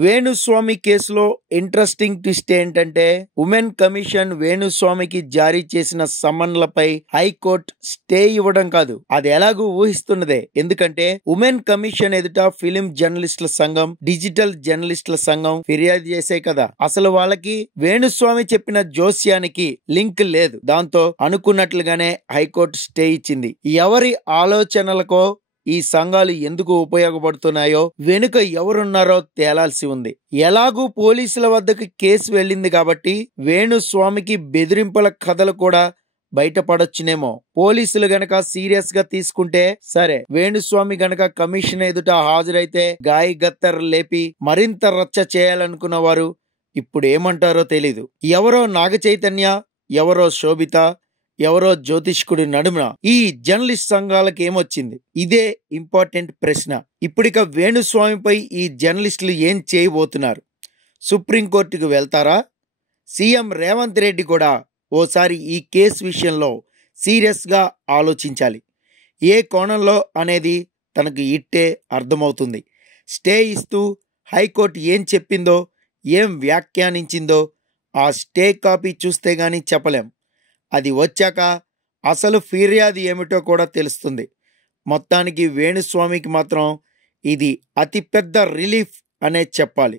వేణుస్వామి కేసులో interesting twist ఏంటంటే women commission వేణుస్వామికి జారీ చేసిన సమన్లపై హైకోర్టు స్టే ఇవ్వడం కాదు, అది ఎలాగూ ఊహిస్తున్నదే. ఎందుకంటే ఉమెన్ కమిషన్ ఎదుట ఫిలిం జర్నలిస్టుల సంఘం, డిజిటల్ జర్నలిస్టుల సంఘం ఫిర్యాదు చేసే కదా. అసలు వాళ్ళకి వేణుస్వామి చెప్పిన జోస్యానికి లింక్ లేదు. దాంతో అనుకున్నట్లుగానే హైకోర్టు స్టే ఇచ్చింది. ఎవరి ఆలోచనలకో ఈ సంఘాలు ఎందుకు ఉపయోగపడుతున్నాయో, వెనుక ఎవరున్నారో తేలాల్సి ఉంది. ఎలాగూ పోలీసుల వద్దకు కేసు వెళ్ళింది కాబట్టి వేణుస్వామికి బెదిరింపుల కథలు కూడా బయటపడొచ్చునేమో. పోలీసులు గనక సీరియస్ గా తీసుకుంటే సరే, వేణుస్వామి గనక కమిషన్ ఎదుట హాజరైతే గాయ గత్తర్ లేపి మరింత రచ్చ చేయాలనుకున్న వారు ఇప్పుడు ఏమంటారో తెలీదు. ఎవరో నాగ చైతన్య, ఎవరో శోభిత, ఎవరో జ్యోతిష్కుడి నడుమ ఈ జర్నలిస్ట్ సంఘాలకు ఏమొచ్చింది? ఇదే ఇంపార్టెంట్ ప్రశ్న. ఇప్పుడిక వేణుస్వామిపై ఈ జర్నలిస్టులు ఏం చేయబోతున్నారు? సుప్రీంకోర్టుకు వెళ్తారా? సీఎం రేవంత్ రెడ్డి కూడా ఓసారి ఈ కేసు విషయంలో సీరియస్ గా ఆలోచించాలి. ఏ కోణంలో అనేది తనకు ఇట్టే అర్థమవుతుంది. స్టే ఇస్తూ హైకోర్టు ఏం చెప్పిందో, ఏం వ్యాఖ్యానించిందో ఆ స్టే కాపీ చూస్తే గానీ చెప్పలేం. అది వచ్చాక అసలు ఫిర్యాదు ఏమిటో కూడా తెలుస్తుంది. మొత్తానికి వేణుస్వామికి మాత్రం ఇది అతిపెద్ద రిలీఫ్ అనే చెప్పాలి.